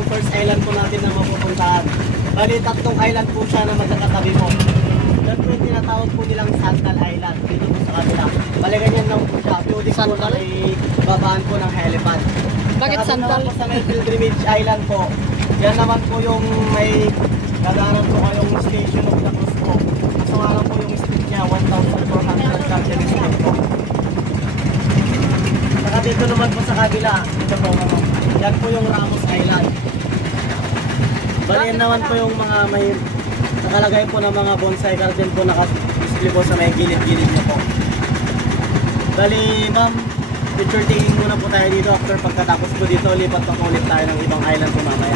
yung first island po natin na mapupuntahan. Bali, tatlong island po siya na magkakatabi mo. Yan po yung tinatawag po nilang Sandal Island. Dito po sa kabila. Bali, ganyan lang po siya. Pwede po na may babaan po ng helipad. Bakit Saka doon sandal? naman po sa may Pilgrimage Island po. Yan naman po yung may gaganan po kayong station of the cruise po. Kaso nga lang po yung street niya, 1,400 guardian street po. Saka dito naman po sa kabila, ito po, yan po yung Ramos Island. Bali yan naman po yung mga may nakalagay po ng mga bonsai garden po naka-display po sa may gilid-gilid niyo po. Bali, ma'am, picture taking muna po tayo dito after pagkatapos po dito, lipat pa po ulit tayo ng ibang island po mamaya.